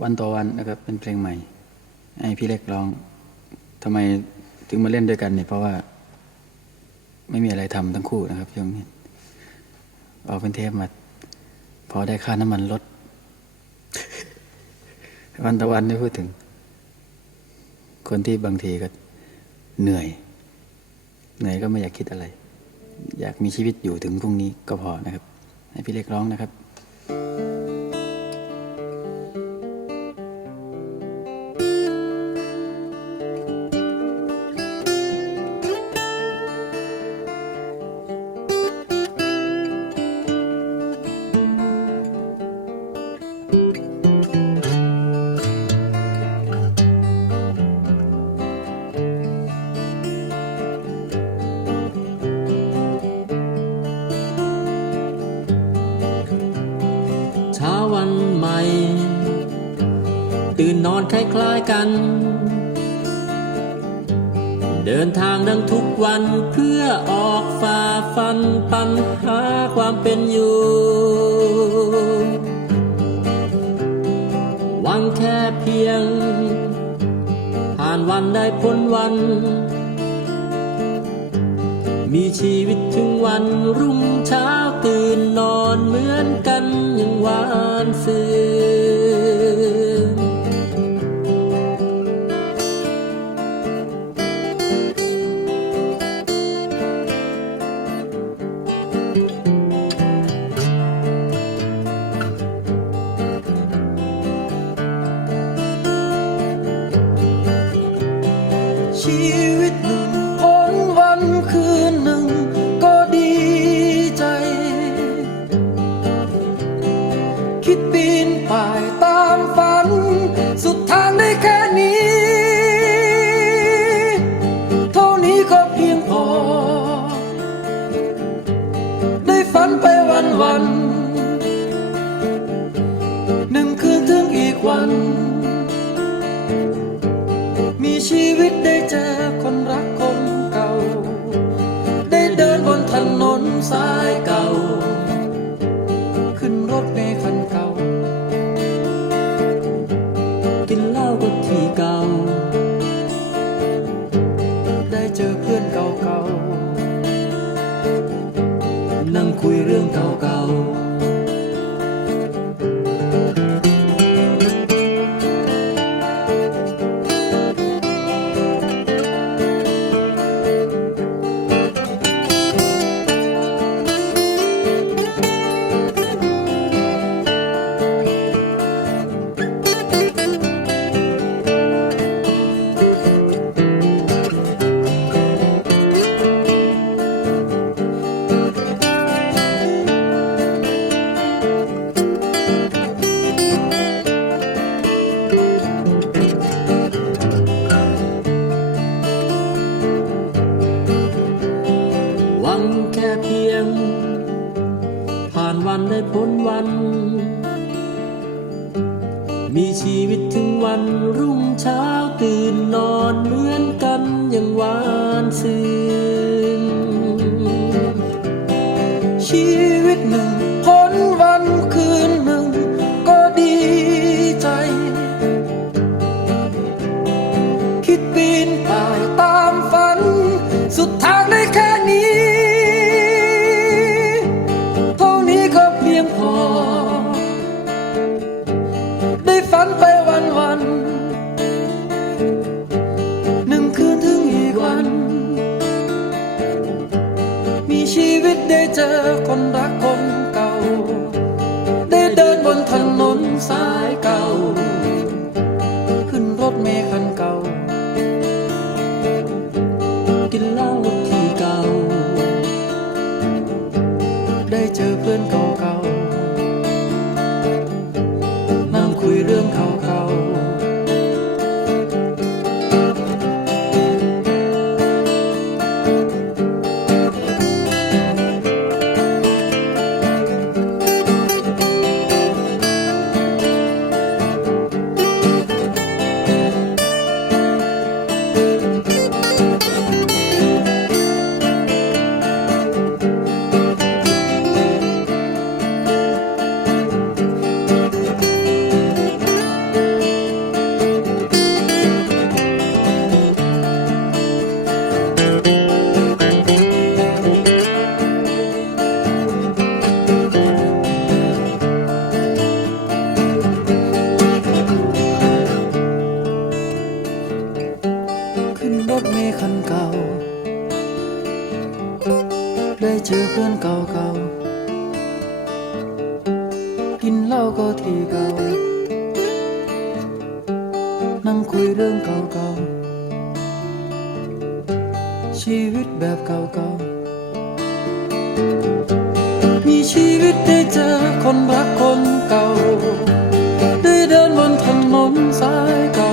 วันต่อวันนะครับเป็นเพลงใหม่ให้พี่เล็กร้องทำไมถึงมาเล่นด้วยกันเนี่ยเพราะว่า ไม่มีอะไรทำทั้งคู่นะครับช่วงนี้ออกเป็นเทปมาพอได้ค่าน้ำมันลด วันต่อวันได้พูดถึง คนที่บางทีก็เหนื่อย เหนื่อยก็ไม่อยากคิดอะไร อยากมีชีวิตอยู่ถึงพรุ่งนี้ก็พอนะครับ ให้พี่เล็กร้องนะครับเช้ วันใหม่ ตื่นนอนคล้ายๆกัน เดินทางดังทุกวันเพื่อออกฝ่าฟันปัญหาความเป็นอยู่ หวังแค่เพียง ผ่านวันได้พ้นวัน มีชีวิตถึงวันรุ่งเช้าตื่นนอนเหมือนกันยังหวานซื่อ มีชีวิตได้เจอคนรักคนเก่า ได้เดินบนถนนสายเก่า ขึ้นรถเมล์คันเก่า กินเหล้าก็ที่เก่า ได้เจอเพื่อนเก่านั่งคุยเรื่องเก่าๆ วันได้พ้นวัน มีชีวิตถึงวันรุ่งเช้าตื่นนอนเหมือนกันยังหวานซื่อ บนถนนสายเก่า ขึ้นรถเมล์คันเก่า กินเหล้าที่เก่า ได้เจอเพื่อนเก่า ได้เจอเพื่อนเก่าๆ กินเหล้าก็ที่เก่า นั่งคุยเรื่องเก่าๆ ชีวิตแบบเก่าๆ มีชีวิตได้เจอคนรักคนเก่า ได้เดินบนถนนสายเก่า